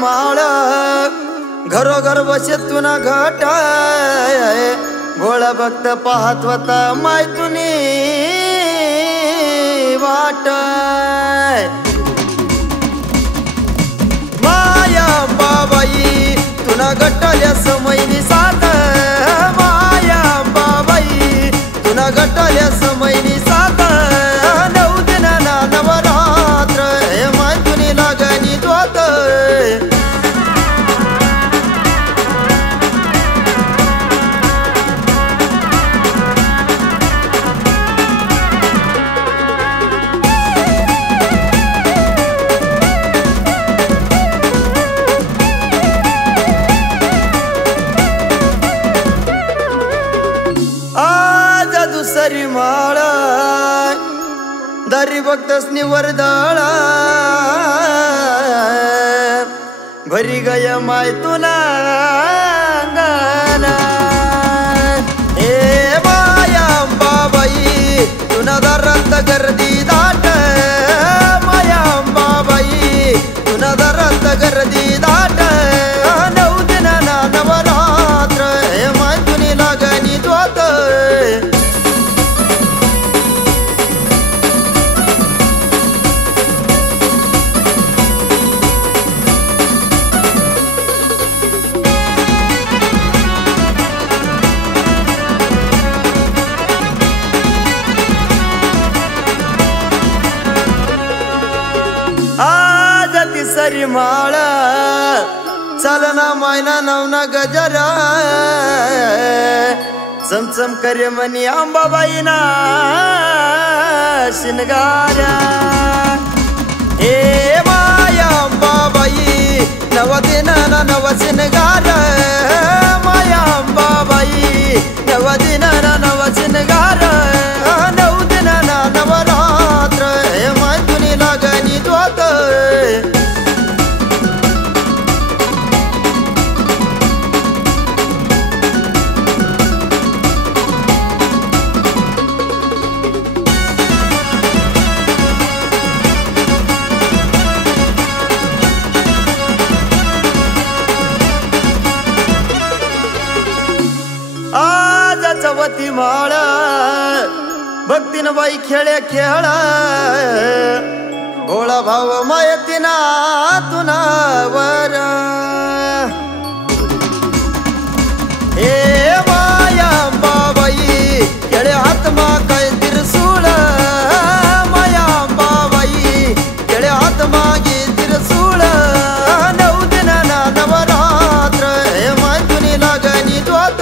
माळ घरोघर बसे तुना घट भोळा भक्त पाहत होता माय तुनी वाट माया बाबाई तुना गटल्या समयनी साथ माया बाबाई तुना गटल्या समयनी साथ नऊ दिना नवरात्र माय तुनी लागणी द्वात दुसरी माळ दारी बघतसनी वरदाळा भरी गया माय तुला गाना ए माया बाबाई तुना दारात गर्दी दाट माया बाबाई तुना दारात गर्दी दाट नऊ दिना नवरात्र हे माय तुनी लागणी द्वात तिसरी माळ चालना मायना नवना गजरा चमचम करे मनी अंबाबाईना शिनगारा हे माया अंबाबाई नव दिना नव शिनगार माया अंबाबाई नव दिना नव शिनगार नऊ दिना नवरात्र हे माय तुनी लागणी द्वात चवती माळ भक्तीन बाई खेळे खेळ भोळा भाव मायतीना तुना वर हे माया बाबाई खेळे हातमा काय तिरसूळ माया बाबाई खेळे हातमा गे तिरसूळ नऊ दिना नवरात्र हे माय तुनी लागणी द्वात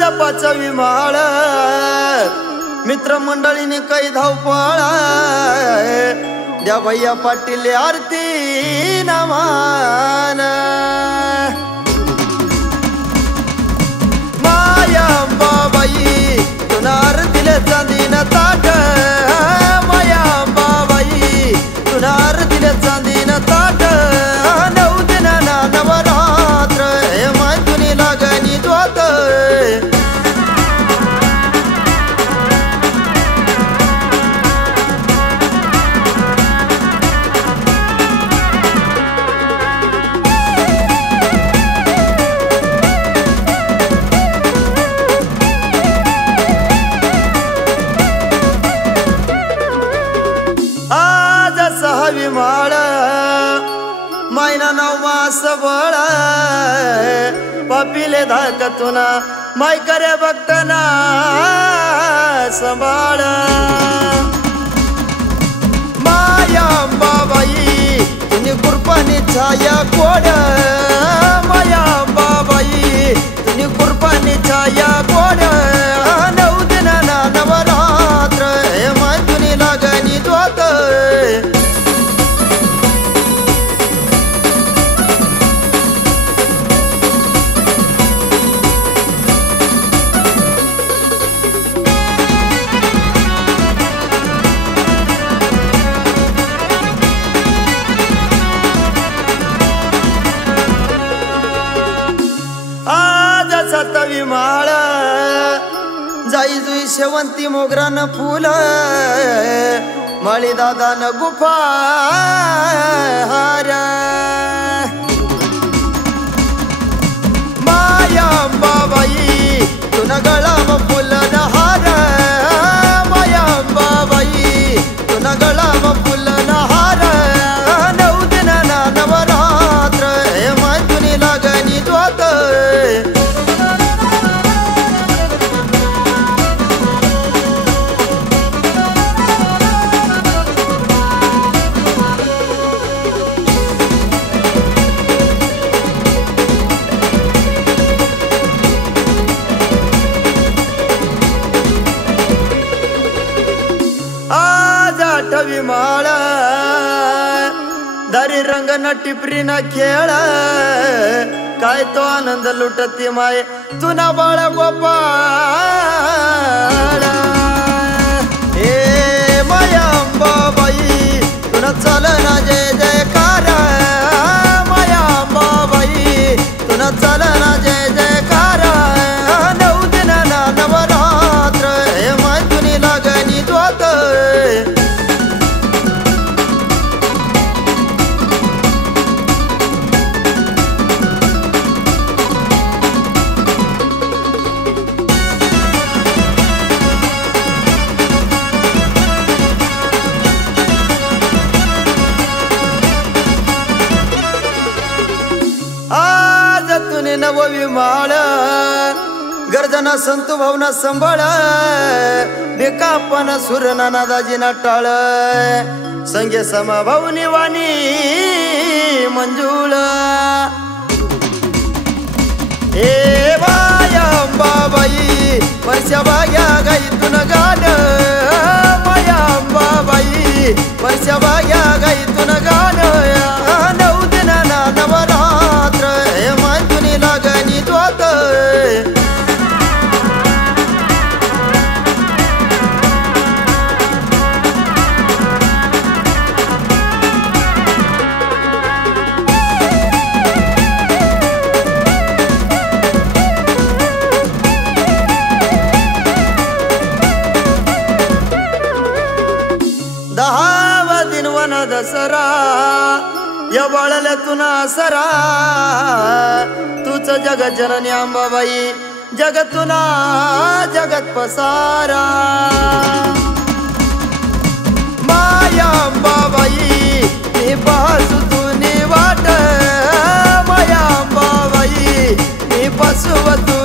जपाचवी माळ मित्र मंडळीने काही धावपळ द्या भैया पाटील आरती नमान माया बाबाई तुना आरतीले चांदीन ताट माया बाबाई तुना आरतीले चांदीन ताट नऊ दिना नवरात्र हे माय तुनी लागणी द्वात सहावी माळ मायना नव मास बळ पापिले धाकतुना माय करे भक्तना संभाळ माया बाबाई तुनी कृपानी छाया कोड माया बाबाई तुनी कृपानी छाया कोड नऊ दिना नवरात्र हे माय तुनी लागणी द्वात माळ जाई जुई शेवंती मोगरान फुल मळी दादान गुफा हार माया अंबाबाई तुन गळाम फुलन हार माया अंबाबाई तुन गळाम फुलन हार 9 दिनाना नवरात्र हे माय तुनी लागणी द्वात आठवी माळ दारी रंग न टिपरी न खेळ काय तो आनंद लुटती माय तुना बाळ गोपाळ हे माया अंबाबाई तुना चालना जय जयकार माया अंबाबाई तुना चालना जय जयकार 9 दिनाना नवरात्र हे माय तुनी लागणी द्वात आज तुने नववी माळ गर्जना संतू भावना संभाळ बेकापन सुरना नादाजी टाळ संगे समा भाऊनी वाणी मंजुळ हे माया अंबाबाई वर्षा भाग्या गाईतून गाण माया अंबाबाई वर्षा भाग्या गाईतून गाण 9 दिनाना नवरात्र हे माय तुनी लागणी द्वात दहावा दिन वन दसरा या बाळाला तुना सरा तुझ जगत जननी अंबाबाई जगतुना जगत पसारा माया अंबाबाई मी पाहसू तुनी वाट माया अंबाबाई मी बसव तू